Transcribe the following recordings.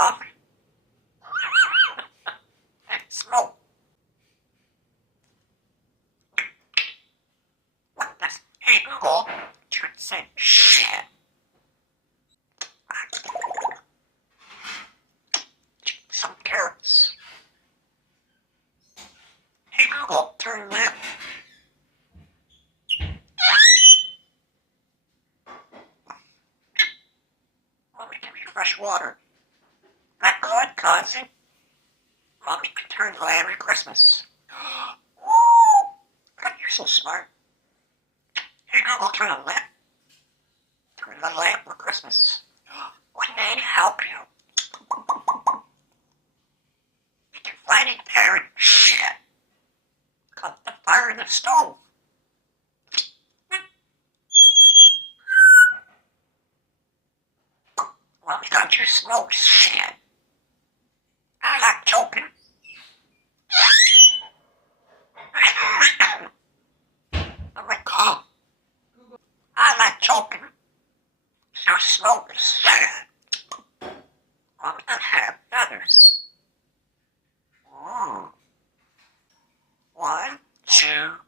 coffee and smoke. What does hey Google should say shit? Some carrots. Hey Google, turn left. Mommy, give me fresh water. That good, cousin? Mommy can turn the lamp at Christmas. Woo! God, you're so smart. Hey Google, turn the lamp. Turn the lamp for Christmas. We need to help you. You can find it parent shit. Cut the fire in the stove. Well, we got your smoke shit. I like choking. I'm like, oh, I like choking. So smoke is sad. Well, we don't have feathers. Oh. 1, 2. Wow.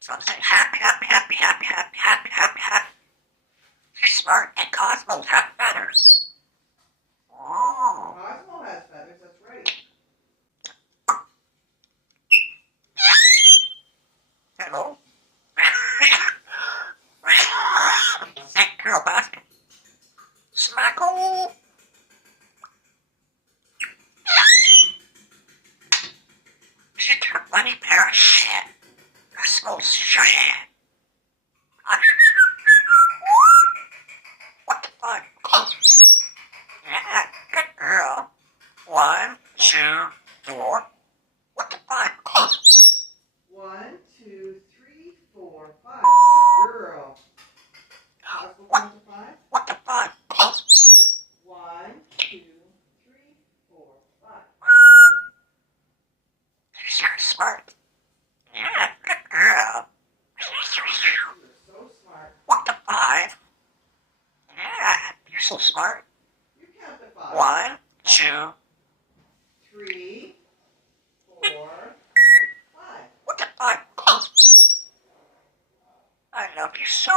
So I'm saying happy, happy, happy, happy, happy, happy, happy, happy. You're smart and Cosmos have feathers. Oh. Cosmo has feathers, that's right. Hello? That girl basket. Smackle. She's a funny pair of shit. Her smells shit. What the fuck? Yeah, good girl. 1, 2, 4. What the fuck? 1, 2, 3, 4, 5. Good girl. Cosmo What? comes to 5. What the fuck? 1, 2, 3, 4, 5. You're smart. Yeah, good girl. You're so smart. What the 5? Yeah, you're so smart. You count to 5. 1, 2. 3, 4, 5. What the fuck? I love you so